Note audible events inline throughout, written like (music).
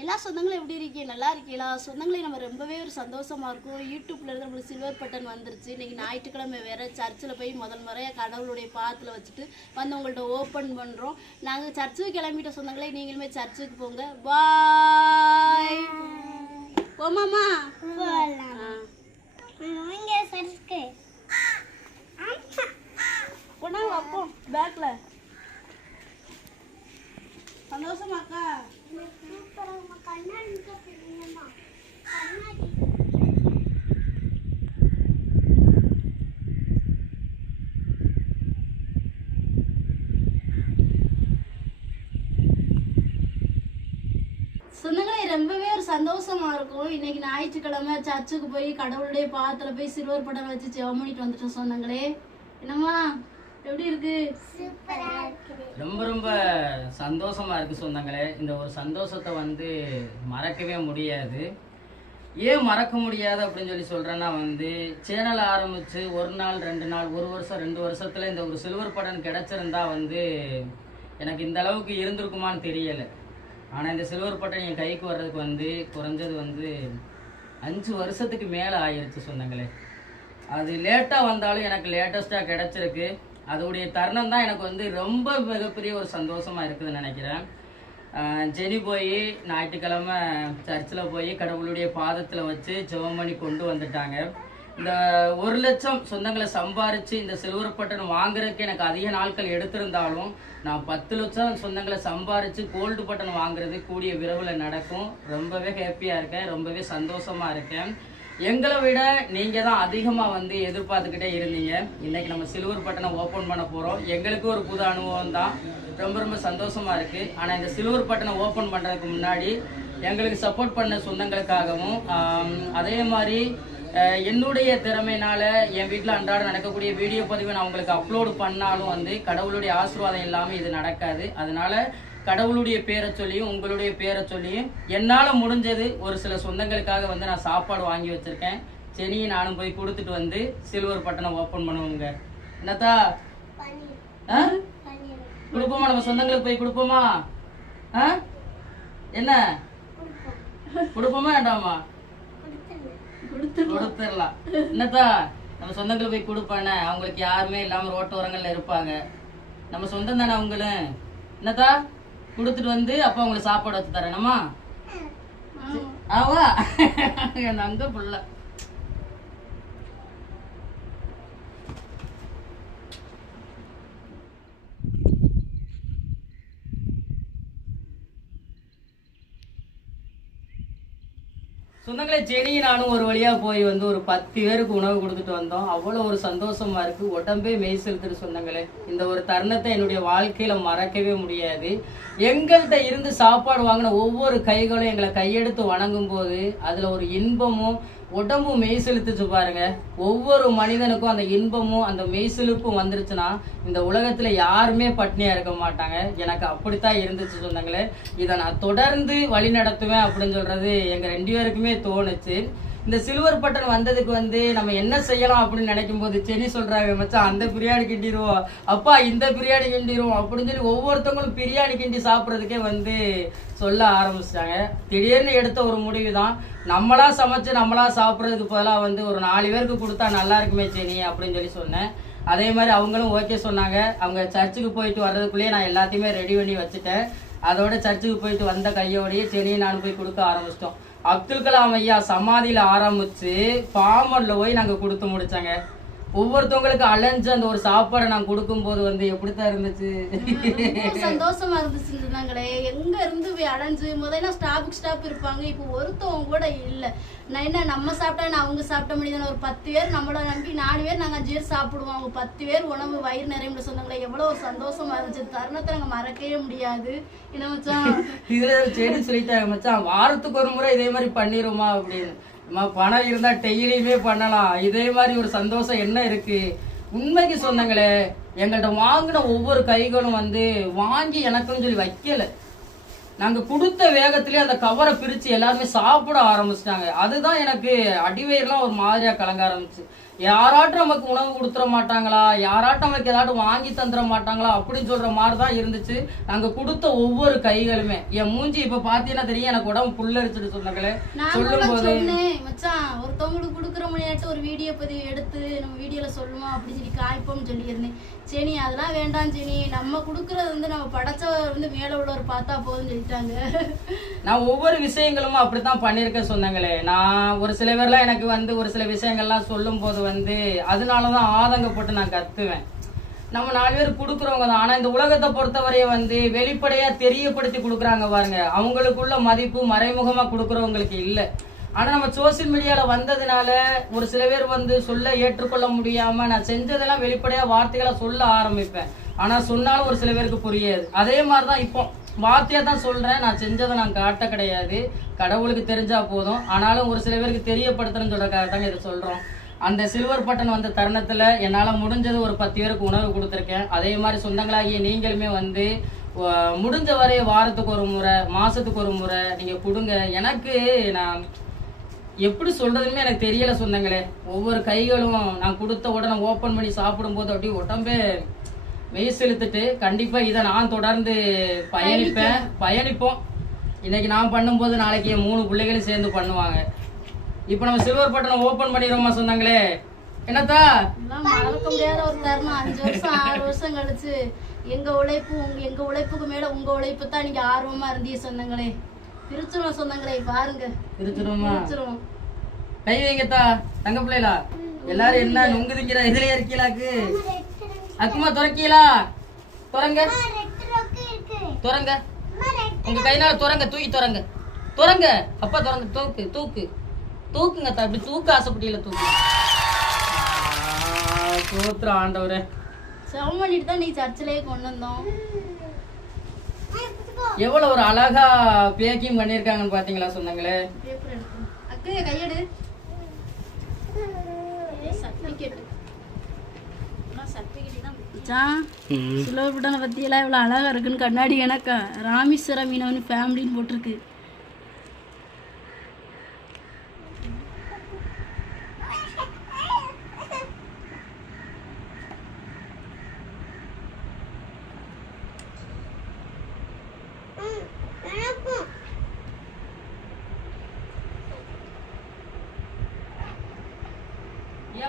எல்லா சொந்தங்களும் எப்படி இருக்கீங்க? நல்லா இருக்கீங்களா? சொந்தங்களே நம்ம ரொம்பவே ஒரு சந்தோஷமா இருக்கும். யூடியூப்ல இருந்து நம்மளுக்கு சில்வர் பட்டன் வந்துருச்சு. இன்னைக்கு ஞாயிற்றுக்கிழமை வேற சர்ச்சில் போய் முதல் முறையா கடவுளுடைய பாத்துல வச்சுட்டு வந்து உங்கள்ட்ட ஓப்பன் பண்றோம். நாங்க சர்ச்சுக்கு கிளம்பிட்ட சொந்தங்களே நீங்களுமே சர்ச்சுக்கு போங்க. பாய் போமாமா போனா வைப்போம் பேக்ல சந்தோஷமாக்கா சொந்தங்களே ரொம்பவே ஒரு சந்தோஷமா இருக்கும். இன்னைக்கு ஞாயிற்றுக்கிழமை சர்ச்சுக்கு போய் கடவுளுடைய பாத்துல போய் சில்வர் படம் வச்சு ஜெவம் பண்ணிட்டு வந்துட்டோம் சொந்தங்களே. என்னம்மா? எப்படி இருக்கு? ரொம்ப ரொம்ப சந்தோஷமா இருக்கு சொந்தங்களே. இந்த ஒரு சந்தோஷத்தை வந்து மறக்கவே முடியாது. ஏன் மறக்க முடியாது அப்படின்னு சொல்லி சொல்றேன்னா வந்து சேனல் ஆரம்பிச்சு ஒரு நாள் ரெண்டு நாள் ஒரு வருஷம் ரெண்டு வருஷத்துல இந்த ஒரு சில்வர் படம் கிடைச்சிருந்தா வந்து எனக்கு இந்த அளவுக்கு இருந்திருக்குமான்னு தெரியல. ஆனா இந்த சில்வர் பட்டன் என் கைக்கு வர்றதுக்கு வந்து குறைஞ்சது வந்து அஞ்சு வருஷத்துக்கு மேலே ஆயிருச்சு சொந்தங்களே. அது லேட்டாக வந்தாலும் எனக்கு லேட்டஸ்ட்டாக கிடைச்சிருக்கு. அதோடைய தருணம் தான் எனக்கு வந்து ரொம்ப மிகப்பெரிய ஒரு சந்தோஷமா இருக்குதுன்னு நினைக்கிறேன். ஜெனி போய் ஞாயிற்றுக்கிழமை சர்ச்சில் போய் கடவுளுடைய பாதத்தில் வச்சு ஜெபம் பண்ணி கொண்டு வந்துட்டாங்க. இந்த ஒரு லட்சம் சொந்தங்களை சம்பாரித்து இந்த சில்வர் பட்டன் வாங்குறதுக்கு எனக்கு அதிக நாட்கள் எடுத்திருந்தாலும் நான் பத்து லட்சம் சொந்தங்களை சம்பாரித்து கோல்டு பட்டன் வாங்குறது கூடிய விரைவில் நடக்கும். ரொம்பவே ஹாப்பியாக இருக்கேன். ரொம்பவே சந்தோஷமாக இருக்கேன். எங்களை விட நீங்க தான் அதிகமா வந்து எதிர்பார்த்துக்கிட்டே இருந்தீங்க. இன்னைக்கு நம்ம சில்வர் பட்டணம் ஓபன் பண்ண போறோம். எங்களுக்கு ஒரு புது அனுபவம் தான். ரொம்ப ரொம்ப சந்தோஷமா இருக்கு. ஆனா இந்த சில்வர் பட்டணம் ஓபன் பண்றதுக்கு முன்னாடி எங்களுக்கு சப்போர்ட் பண்ண சொந்தங்களுக்காகவும் அதே மாதிரி என்னுடைய திறமையினால என் வீட்டில் அன்றாட நடக்கக்கூடிய வீடியோ பதிவை நான் உங்களுக்கு அப்லோடு பண்ணாலும் வந்து கடவுளுடைய ஆசீர்வாதம் இல்லாமல் இது நடக்காது. அதனால கடவுளுடைய பேரை சொல்லியும் உங்களுடைய பேரை சொல்லியும் என்னால் முடிஞ்சது ஒரு சில சொந்தங்களுக்காக வந்து நான் சாப்பாடு வாங்கி வச்சிருக்கேன். செனியை நானும் போய் கொடுத்துட்டு வந்து சில்வர் பட்டனை ஓப்பன் பண்ணுவோங்க என்னத்தா? ஆ? கொடுப்போமா? நம்ம சொந்தங்களுக்கு போய் கொடுப்போமா? ஆ? என்ன? கொடுப்போமா வேண்டாமா? கொடுத்துடலாம். என்னத்தா? நம்ம சொந்தங்களுக்கு போய் கொடுப்பானே. அவங்களுக்கு யாருமே இல்லாமல் ரோட்டோரங்களில் இருப்பாங்க. நம்ம சொந்தம் தானே அவங்களும். என்னத்தா? கொடுத்துட்டு வந்து அப்ப அவங்களுக்கு சாப்பாடு வச்சு தரேனம்மா ஆவா (laughs) என் அங்க புள்ள. சொந்தங்களே ஜெனி நானும் ஒரு வழியா போய் வந்து ஒரு பத்து பேருக்கு உணவு கொடுத்துட்டு வந்தோம். அவ்வளோ ஒரு சந்தோஷமா இருக்கு. உடம்பே மெய் செலுத்துட்டு சொந்தங்களே. இந்த ஒரு தருணத்தை என்னுடைய வாழ்க்கையில மறக்கவே முடியாது. எங்கள்கிட்ட இருந்து சாப்பாடு வாங்கின ஒவ்வொரு கைகளும் எங்களை கையெடுத்து வணங்கும் போது அதுல ஒரு இன்பமும் உடம்பு மெய் செலுத்துச்சு பாருங்க. ஒவ்வொரு மனிதனுக்கும் அந்த இன்பமும் அந்த மெய் செலுப்பும் வந்துருச்சுன்னா இந்த உலகத்துல யாருமே பட்னியா இருக்க மாட்டாங்க. எனக்கு அப்படித்தான் இருந்துச்சு சொன்னாங்களே இதை நான் தொடர்ந்து வழி நடத்துவேன் அப்படின்னு சொல்றது எங்க ரெண்டு பேருக்குமே தோணுச்சு. இந்த சில்வர் பட்டன் வந்ததுக்கு வந்து நம்ம என்ன செய்யலாம் அப்படின்னு நினைக்கும் போது செனி சொல்றாங்க மச்சான் அந்த பிரியாணி கிண்டிடுவோம் அப்பா இந்த பிரியாணி கிண்டிடுவோம் அப்படின்னு சொல்லி ஒவ்வொருத்தவங்களும் பிரியாணி கிண்டி சாப்பிட்றதுக்கே வந்து சொல்ல ஆரம்பிச்சிட்டாங்க. திடீர்னு எடுத்த ஒரு முடிவு தான் நம்மளா சமைச்சு நம்மளா சாப்பிட்றதுக்கு பதிலாக வந்து ஒரு நாலு பேருக்கு கொடுத்தா நல்லா இருக்குமே செனி அப்படின்னு சொல்லி சொன்னேன். அதே மாதிரி அவங்களும் ஓகே சொன்னாங்க. அவங்க சர்ச்சுக்கு போயிட்டு வர்றதுக்குள்ளேயே நான் எல்லாத்தையுமே ரெடி பண்ணி வச்சுட்டேன். அதோட சர்ச்சுக்கு போயிட்டு வந்த கையோடயே செடியை நான் போய் கொடுக்க ஆரம்பிச்சிட்டோம். அப்துல் கலாம் ஐயா சமாதியில ஆரம்பிச்சு பாமர்ல போய் நாங்க கொடுத்து முடிச்சாங்க. ஒவ்வொருத்தவங்களுக்கு அலைஞ்சு அந்த ஒரு சாப்பாடை நான் கொடுக்கும்போது வந்து எப்படித்தான் இருந்துச்சு? சந்தோஷமா இருந்துச்சு சொன்னாங்களே எங்க இருந்து போய் அடைஞ்சு முதல்ல ஸ்டாப்புக்கு ஸ்டாப் இருப்பாங்க. இப்போ ஒருத்தவங்க கூட இல்ல. நான் என்ன நம்ம சாப்பிட்டா நான் அவங்க சாப்பிட்ட முடியுதானே ஒரு பத்து பேர் நம்மள நம்பி நாலு பேர் நாங்க அஞ்சு பேர் சாப்பிடுவோம். அவங்க பத்து பேர் உணவு வயிறு நிறைய சொன்னாங்களே எவ்வளவு ஒரு சந்தோஷமா இருந்துச்சு. தருணத்தை நாங்க மறக்கவே முடியாது. என்ன மச்சான்? (laughs) இதுல செடி சொல்லிட்டாங்க மச்சான். வாரத்துக்கு ஒரு முறை இதே மாதிரி பண்ணிருமா அப்படின்னு. நம்ம பணம் இருந்தால் டெய்லியுமே பண்ணலாம். இதே மாதிரி ஒரு சந்தோஷம் என்ன இருக்கு? உண்மைக்கு சொன்னங்களே எங்கள்கிட்ட வாங்கின ஒவ்வொரு கைகளும் வந்து வாங்கி எனக்குன்னு சொல்லி வைக்கலை. நாங்கள் கொடுத்த வேகத்திலே அந்த கவரை பிரித்து எல்லாருமே சாப்பிட ஆரம்பிச்சிட்டாங்க. அதுதான் எனக்கு அடிவேர்லாம் ஒரு மாதிரியாக கலங்க ஆரம்பிச்சு. யாராட்டும் நமக்கு உணவு கொடுத்துட மாட்டாங்களா? யாராட்டும் நமக்கு ஏதாட்டும் வாங்கி தந்துட மாட்டாங்களா? அப்படின்னு சொல்ற மாதிரி தான் இருந்துச்சு. நாங்க கொடுத்த ஒவ்வொரு கைகளுமே. என் மூஞ்சி இப்ப பாத்தீங்கன்னா தெரியும் எனக்கு உடம்பு புல்லரிச்சுட்டு சொன்னாங்களே சொல்லும் போது மச்சான் ஒருத்தவங்களுக்கு கொடுக்குற முடியாட்டு ஒரு வீடியோ பதிவு எடுத்து நம்ம வீடியோல சொல்லுவோம் அப்படின்னு சொல்லி காய்ப்போம்னு சொல்லியிருந்தேன். சரி அதெல்லாம் வேண்டாம் சரி. நம்ம கொடுக்கறது வந்து நம்ம படைச்சவர் வந்து மேல உள்ளவர் பார்த்தா போதும்னு சொல்லிட்டாங்க. நான் ஒவ்வொரு விஷயங்களும் அப்படித்தான் பண்ணியிருக்கேன் சொன்னாங்களே நான் ஒரு சில பேர்லாம் எனக்கு வந்து ஒரு சில விஷயங்கள்லாம் சொல்லும் போது வந்து அதனால தான் ஆதங்கப்பட்டு நான் கத்துவேன். நம்ம நாலு பேர் கொடுக்குறவங்க தான். ஆனால் இந்த உலகத்தை பொறுத்தவரையை வந்து வெளிப்படையாக தெரியப்படுத்தி கொடுக்குறாங்க பாருங்க. அவங்களுக்குள்ள மதிப்பு மறைமுகமாக கொடுக்குறவங்களுக்கு இல்லை. ஆனால் நம்ம சோசியல் மீடியாவில் வந்ததுனால ஒரு சில பேர் வந்து சொல்ல ஏற்றுக்கொள்ள முடியாமல் நான் செஞ்சதெல்லாம் வெளிப்படையாக வார்த்தைகளை சொல்ல ஆரம்பிப்பேன். ஆனால் சொன்னாலும் ஒரு சில பேருக்கு புரியாது. அதே மாதிரி தான் இப்போ வார்த்தையாக தான் சொல்கிறேன் நான் செஞ்சதை நான் காட்ட கிடையாது. கடவுளுக்கு தெரிஞ்சால் போதும். ஆனாலும் ஒரு சில பேருக்கு தெரியப்படுத்தணும்னு சொல்றதுக்காக தாங்க இதை சொல்கிறோம் அந்த சில்வர் பட்டன் வந்த தருணத்துல என்னால முடிஞ்சது ஒரு பத்து பேருக்கு உணவு கொடுத்துருக்கேன். அதே மாதிரி சொந்தங்களாகிய நீங்களுமே வந்து முடிஞ்ச வரை வாரத்துக்கு ஒரு முறை மாசத்துக்கு ஒரு முறை நீங்க கொடுங்க. எனக்கு நான் எப்படி சொல்றதுன்னு எனக்கு தெரியல சொந்தங்களே. ஒவ்வொரு கைகளும் நான் கொடுத்த உடனே ஓபன் பண்ணி சாப்பிடும்போது அப்படியே உடம்பே வெயில் செலுத்துட்டு கண்டிப்பா இதை நான் தொடர்ந்து பயணிப்பேன். பயணிப்போம். இன்னைக்கு நான் பண்ணும்போது நாளைக்கு என் மூணு பிள்ளைகளும் சேர்ந்து பண்ணுவாங்க. இப்போ நம்ம சில்வர் பட்டனை ஓபன் பண்ணிடுவோமா சொன்னாங்களே. என்னத்தா? மறக்க முடியாத ஒரு தருணம். அஞ்சு வருஷம் ஆறு வருஷம் கழிச்சு எங்க உழைப்பு எங்க உழைப்புக்கு மேல உங்க உழைப்பு தான் நீங்க ஆர்வமா இருந்தீங்க சொந்தங்களே திருச்சுருவோம் சொந்தங்களே பாருங்க. திருச்சிருமா திருச்சுருவோம் கை வைங்கத்தா தங்க பிள்ளைகளா. எல்லாரும் என்ன நொங்கு திங்கிற இதுலயே இருக்கீங்களாக்கு? அக்குமா துறக்கீங்களா? துறங்க. துறங்க. உங்க கைனால துறங்க தூக்கி துறங்க. துறங்க. அப்பா துறங்க தூக்கு தூக்கு. தூக்குங்க தா இப்படி தூக்க ஆசைப்பட்டீங்களா தூக்கு. சோத்திர ஆண்டவரே. செவம் பண்ணிட்டு தான் நீ சர்ச்சிலேயே கொண்டு வந்தோம். எவ்வளவு ஒரு அழகா பேக்கிங் பண்ணிருக்காங்கன்னு பாத்தீங்களா சொன்னாங்களே? பேப்பர் எடுத்து. அக்கா கையெடு. சர்டிஃபிகேட் சில்வர் பட்டனை பற்றியெல்லாம் இவ்வளோ அழகாக இருக்குன்னு கண்ணாடி எனக்கா. ராமேஸ்வரம் மீனவன் ஃபேமிலின்னு போட்டிருக்கு.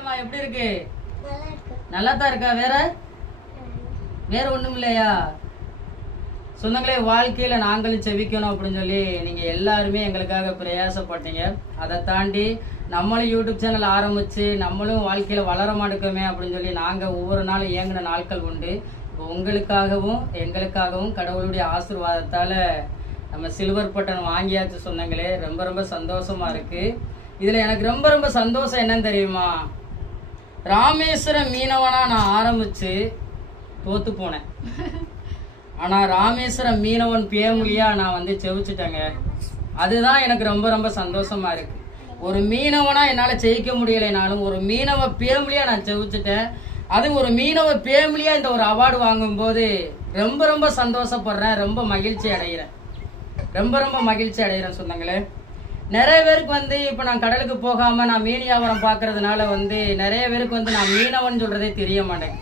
ஏமா எப்படி இருக்கு? நல்லா தான் இருக்கா? வேற? வேற ஒண்ணும் இல்லையா? சொந்தங்களே வாழ்க்கையில நாங்களும் செவிக்கணும் அப்படின்னு சொல்லி நீங்க எல்லாருமே எங்களுக்காக பிரயாசப்பட்டீங்க. அதை தாண்டி நம்மளும் யூடியூப் சேனல் ஆரம்பிச்சு நம்மளும் வாழ்க்கையில வளர மாட்டோமே அப்படின்னு சொல்லி நாங்க ஒவ்வொரு நாளும் இயங்கின நாட்கள் உண்டு. இப்போ உங்களுக்காகவும் எங்களுக்காகவும் கடவுளுடைய ஆசீர்வாதத்தால நம்ம சில்வர் பட்டன் வாங்கியாச்சு சொந்தங்களே. ரொம்ப ரொம்ப சந்தோஷமா இருக்கு. இதுல எனக்கு ரொம்ப ரொம்ப சந்தோஷம் என்னன்னு தெரியுமா? ராமேஸ்வரம் மீனவனா நான் ஆரம்பிச்சு தோத்து போனேன். ஆனா ராமேஸ்வரம் மீனவன் பேமொழியா நான் வந்து செவிச்சிட்டேங்க. அதுதான் எனக்கு ரொம்ப ரொம்ப சந்தோஷமா இருக்கு. ஒரு மீனவனா என்னால ஜெயிக்க முடியலைனாலும் ஒரு மீனவ பேமொழியா நான் செவிச்சிட்டேன். அது ஒரு மீனவ பேமொழியா இந்த ஒரு அவார்டு வாங்கும்போது ரொம்ப ரொம்ப சந்தோஷப்படுறேன். ரொம்ப மகிழ்ச்சி அடைகிறேன். ரொம்ப ரொம்ப மகிழ்ச்சி அடைகிறேன் சொந்தங்களே. நிறைய பேருக்கு வந்து இப்போ நான் கடலுக்கு போகாம நான் மீன் வியாபாரம் பார்க்கறதுனால வந்து நிறைய பேருக்கு வந்து நான் மீனவன் சொல்றதே தெரிய மாட்டேன்.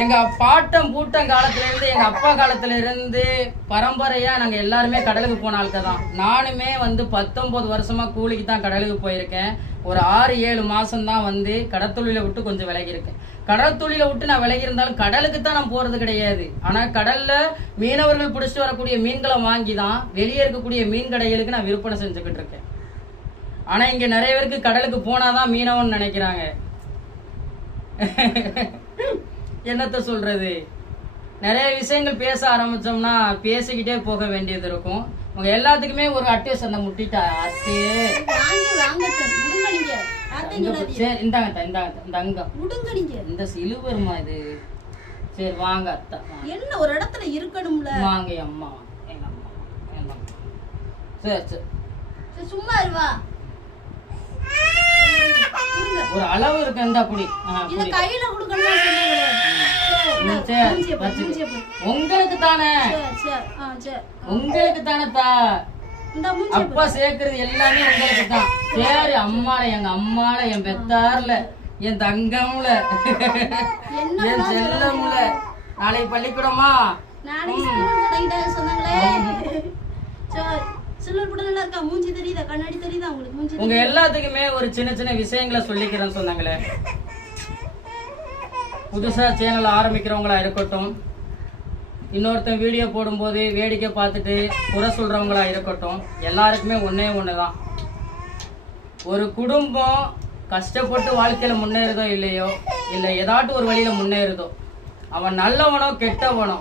எங்க பாட்டம் பூட்டம் காலத்துல இருந்து எங்க அப்பா காலத்துல இருந்து பரம்பரையா நாங்க எல்லாருமே கடலுக்கு போன ஆளுக்க தான். நானுமே வந்து பத்தொன்பது வருஷமா கூலிக்கு தான் கடலுக்கு போயிருக்கேன். ஒரு ஆறு ஏழு மாசம் தான் வந்து கடத்தொழில விட்டு கொஞ்சம் விலகி இருக்கேன் கடற்தொழில விட்டு நான் விலகி இருந்தாலும் கடலுக்கு தான் நான் போறது கிடையாது. ஆனா கடல்ல மீனவர்கள் பிடிச்சிட்டு வரக்கூடிய மீன்களை வாங்கி தான் வெளியே இருக்கக்கூடிய மீன் கடைகளுக்கு நான் விற்பனை செஞ்சுக்கிட்டு இருக்கேன். ஆனா இங்க நிறைய பேருக்கு கடலுக்கு போனாதான் மீனவன் நினைக்கிறாங்க. என்னத்த சொல்றது? நிறைய விஷயங்கள் பேச ஆரம்பிச்சோம்னா பேசிக்கிட்டே போக வேண்டியது இருக்கும். உங்க எல்லாத்துக்குமே ஒரு அட்வைஸ் அந்த முட்டிட்டா அத்தே. சரி இந்தாங்க இந்தாங்க அத்தா, இந்த சிலுவருமா இது? சரி வாங்க அத்தா. என்ன ஒரு இடத்துல இருக்கணும்ல? வாங்க அம்மா சரி. சரி, சும்மா இருவா. ஒரு அளவு இருக்கு இந்த அப்படி இத. கையில கொடுக்கணும். உங்களுக்கு தானே. உங்களுக்கு தானே தா? அப்பா சேர்க்கறது எல்லாமே உங்களுக்கு தான். சரி அம்மால எங்க அம்மால என் பெத்தார்ல என் தங்கம்ல என் செல்லம்ல. நாளைக்கு பள்ளிக்கூடமா? நாளைக்கு சொன்னாங்களே. சில்வர் படம் நல்லா இருக்கா? மூஞ்சி தெரியுதா? கண்ணாடி தெரியுதா உங்களுக்கு? மூஞ்சி உங்க எல்லாத்துக்குமே ஒரு சின்ன சின்ன விஷயங்களை சொல்லிக்கிறேன்னு சொன்னாங்களே. புதுசா சேனல் ஆரம்பிக்கிறவங்களா இருக்கட்டும். இன்னொருத்தன் வீடியோ போடும்போது வேடிக்கை பார்த்துட்டு குறை சொல்றவங்களா இருக்கட்டும். எல்லாருக்குமே ஒண்ணே ஒண்ணுதான். ஒரு குடும்பம் கஷ்டப்பட்டு வாழ்க்கையில முன்னேறுதோ இல்லையோ இல்ல ஏதாட்டும் ஒரு வழியில முன்னேறுதோ அவன் நல்லவனோ கெட்டவனோ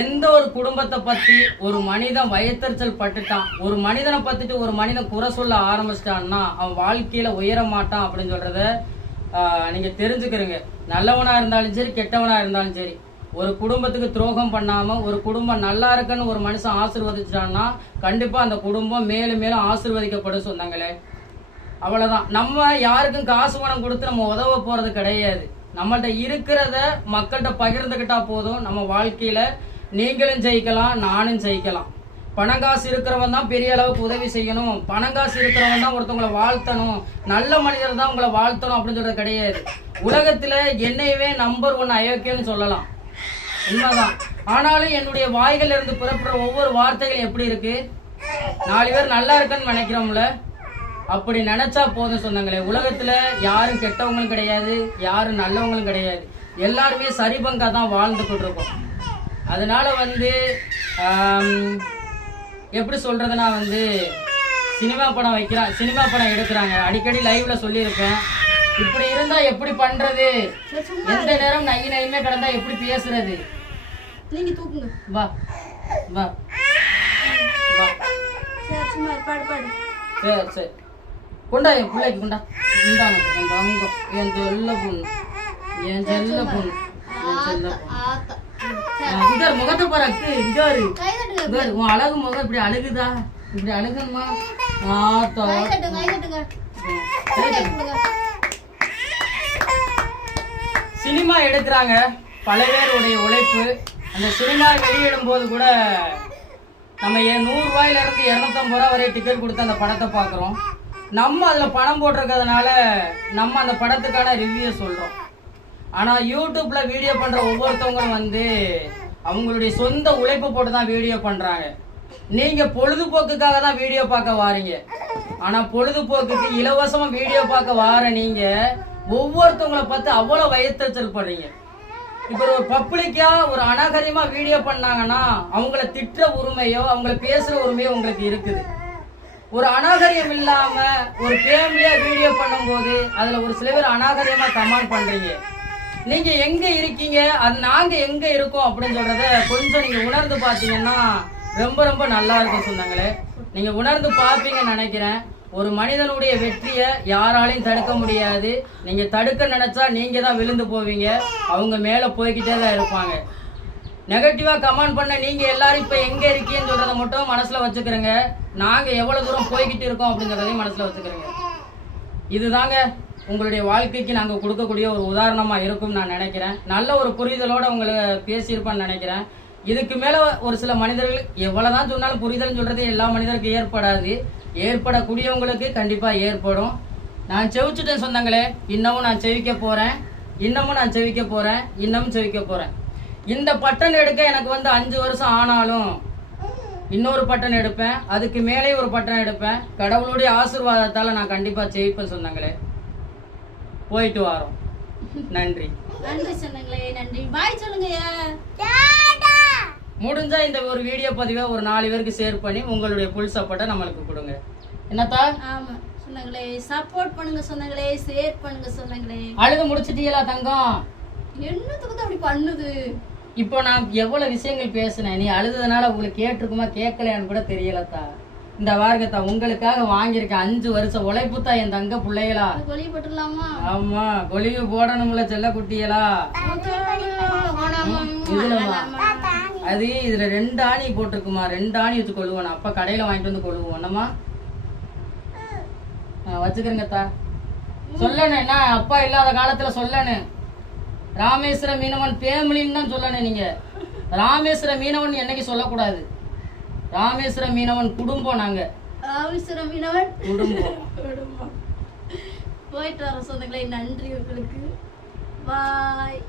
எந்த ஒரு குடும்பத்தை பத்தி ஒரு மனிதன் வயத்தறிச்சல் பட்டுட்டான் ஒரு மனிதனை பத்திட்டு ஒரு மனிதன் குறை சொல்ல ஆரம்பிச்சிட்டான்னா அவன் வாழ்க்கையில உயர மாட்டான் அப்படின்னு சொல்றத நீங்க தெரிஞ்சுக்கிறீங்க. நல்லவனா இருந்தாலும் சரி கெட்டவனா இருந்தாலும் சரி. ஒரு குடும்பத்துக்கு துரோகம் பண்ணாம ஒரு குடும்பம் நல்லா இருக்குன்னு ஒரு மனுஷன் ஆசிர்வதிச்சான்னா கண்டிப்பா அந்த குடும்பம் மேலும் மேலும் ஆசிர்வதிக்கப்படும் சொன்னாங்களே அவ்வளவுதான். நம்ம யாருக்கும் காசு பணம் கொடுத்து நம்ம உதவ போறது கிடையாது. நம்மள்ட்ட இருக்கிறத மக்கள்கிட்ட பகிர்ந்துக்கிட்டா போதும். நம்ம வாழ்க்கையில நீங்களும் ஜெயிக்கலாம் நானும் ஜெயிக்கலாம். பணம் காசு இருக்கிறவன் தான் பெரிய அளவுக்கு உதவி செய்யணும். பணம் காசு இருக்கிறவன் தான் ஒருத்தவங்களை வாழ்த்தணும். நல்ல மனிதர் தான் உங்களை வாழ்த்தணும் அப்படின்னு சொல்றது கிடையாது. உலகத்துல என்னையவே நம்பர் ஒன் அயோக்கியன்னு சொல்லலாம். உண்மைதான். ஆனாலும் என்னுடைய வாய்கள் இருந்து புறப்படுற ஒவ்வொரு வார்த்தைகள் எப்படி இருக்கு? நாலு பேர் நல்லா இருக்குன்னு நினைக்கிறோம்ல? அப்படி நினைச்சா போதும் சொன்னாங்களே. உலகத்துல யாரும் கெட்டவங்களும் கிடையாது யாரும் நல்லவங்களும் கிடையாது. எல்லாருமே சரிபங்கா தான் வாழ்ந்துகிட்டு இருக்கோம். அதனால வந்து எப்படி சொல்றதுன்னா வந்து சினிமா படம் வைக்கிறான் சினிமா படம் எடுக்கிறாங்க. அடிக்கடி லைவ்ல சொல்லியிருப்பேன் இப்படி இருந்தா எப்படி சும்மா எந்த நேரம் நை நைமே கிடந்தா எப்படி பேசுறது? நீங்க தூக்குங்க. வா வா வா. சரி சும்மா இரு, பாடு பாடு. சரி சரி. கொண்டா என் பிள்ளைக்கு கொண்டா. இந்தாங்க என் தங்கம் என் செல்ல பொண்ணு என் செல்ல பொண்ணு என் செல்ல பொண்ணு. இரு, முகத்தை பாரு அக்கு இங்க உன் அழகு முகம் இப்படி அழுகுதா? இப்படி அழுகணுமா? ஆத்தா. சினிமா எடுக்கிறாங்க. பல பேருடைய உழைப்பு. அந்த சினிமா வெளியிடும் போது கூட நம்ம நூறு ரூபாயில இருந்து இரநூத்தம்பது ரூபா வரை டிக்கெட் கொடுத்து அந்த படத்தை பார்க்குறோம். நம்ம அதில் பணம் போட்டிருக்கிறதுனால நம்ம அந்த படத்துக்கான ரிவ்யூ சொல்றோம். ஆனால் யூடியூப்பில் வீடியோ பண்ணுற ஒவ்வொருத்தவங்களும் வந்து அவங்களுடைய சொந்த உழைப்பு போட்டு தான் வீடியோ பண்ணுறாங்க நீங்கள் பொழுதுபோக்குக்காக தான் வீடியோ பார்க்க வாரீங்க. ஆனால் பொழுதுபோக்குக்கு இலவசமாக வீடியோ பார்க்க வார நீங்கள் ஒவ்வொருத்தவங்களை பார்த்து அவ்வளோ வயத்தறிச்சல் படுறீங்க. இப்போ ஒரு பப்ளிக்காக ஒரு அநாகரியமாக வீடியோ பண்ணாங்கன்னா அவங்கள திட்டுற உரிமையோ அவங்கள பேசுகிற உரிமையோ உங்களுக்கு இருக்குது. ஒரு அநாகரியம் இல்லாமல் ஒரு ஃபேமிலியாக வீடியோ பண்ணும்போது அதில் ஒரு சில பேர் அநாகரியமாக கமெண்ட் பண்ணுறீங்க நீங்க எங்க இருக்கீங்க? அது நாங்க எங்க இருக்கோம் அப்படின்னு சொல்றத கொஞ்சம் நீங்க உணர்ந்து பாத்தீங்கன்னா ரொம்ப ரொம்ப நல்லா இருக்கும் சொன்னாங்களே. நீங்க உணர்ந்து பாப்பீங்கன்னு நினைக்கிறேன். ஒரு மனிதனுடைய வெற்றியை யாராலையும் தடுக்க முடியாது. நீங்க தடுக்க நினைச்சா நீங்க தான் விழுந்து போவீங்க. அவங்க மேல போய்கிட்டே தான் இருப்பாங்க. நெகட்டிவா கமெண்ட் பண்ண நீங்க எல்லாரும் இப்ப எங்க இருக்கீங்கன்னு சொல்கிறத மட்டும் மனசுல வச்சுக்கிறேங்க. நாங்க எவ்வளவு தூரம் போய்கிட்டு இருக்கோம் அப்படிங்கறதையும் மனசுல வச்சுக்கிறேங்க. இதுதாங்க உங்களுடைய வாழ்க்கைக்கு நாங்கள் கொடுக்கக்கூடிய ஒரு உதாரணமாக இருக்கும் நான் நினைக்கிறேன். நல்ல ஒரு புரிதலோடு உங்களை பேசியிருப்பான்னு நினைக்கிறேன். இதுக்கு மேலே ஒரு சில மனிதர்கள் எவ்வளோதான் சொன்னாலும் புரிதல்னு சொல்கிறது எல்லா மனிதருக்கும் ஏற்படாது. ஏற்படக்கூடியவங்களுக்கு கண்டிப்பாக ஏற்படும். நான் செவிச்சுட்டேன் சொன்னாங்களே இன்னமும் நான் செவிக்க போகிறேன் இன்னமும் நான் செவிக்க போகிறேன் இன்னமும் செவிக்க போகிறேன் இந்த பட்டன் எடுக்க எனக்கு வந்து அஞ்சு வருஷம் ஆனாலும் இன்னொரு பட்டன் எடுப்பேன். அதுக்கு மேலே ஒரு பட்டன் எடுப்பேன். கடவுளுடைய ஆசிர்வாதத்தால் நான் கண்டிப்பாக ஜெயிப்பேன் சொன்னாங்களே போயிட்டு வரோம். நன்றி. நன்றி சொன்னங்களே நன்றி. பாய் சொல்லுங்கய்யா. முடிஞ்சா இந்த ஒரு வீடியோ பதிவை ஒரு நாலு பேருக்கு ஷேர் பண்ணி உங்களுடைய புல் சப்போர்ட்டை நம்மளுக்கு கொடுங்க. என்னத்தா? ஆமா சொன்னாங்களே. சப்போர்ட் பண்ணுங்க சொன்னாங்களே ஷேர் பண்ணுங்க சொன்னாங்களே. அழுது முடிச்சிட்டீங்களா தங்கம்? என்னத்துக்கு அப்படி பண்ணுது? இப்போ நான் எவ்வளவு விஷயங்கள் பேசினேன். நீ அழுததுனால உங்களுக்கு கேட்டிருக்குமா கேட்கலையான்னு கூட தெரியலத்தா. இந்த வார்கத்தா உங்களுக்காக வாங்கியிருக்கேன் அஞ்சு வருஷம் உழைப்புத்தா என் தங்க பிள்ளைகளா? ஆமா கொலிவு போடணும்ல செல்ல இதுலமா அது இதுல ரெண்டு ஆணி போட்டிருக்குமா? ரெண்டு ஆணி வச்சு கொள்ளுவோம் அப்ப கடையில வாங்கிட்டு வந்து கொள்ளுவோம் என்னம்மா? வச்சுக்கிறேங்கத்தா சொல்லணும் என்ன? அப்பா இல்லாத காலத்துல சொல்லணும் ராமேஸ்வர மீனவன் ஃபேமிலின்னு தான் சொல்லணும் நீங்க. ராமேஸ்வர மீனவன் என்னைக்கு சொல்லக்கூடாது? ராமேஸ்வர மீனவன் குடும்பம் நாங்க. ராமேஸ்வரம் மீனவன் குடும்பம். குடும்பம். போயிட்டு வர சொந்தங்களே நன்றி உங்களுக்கு. பாய்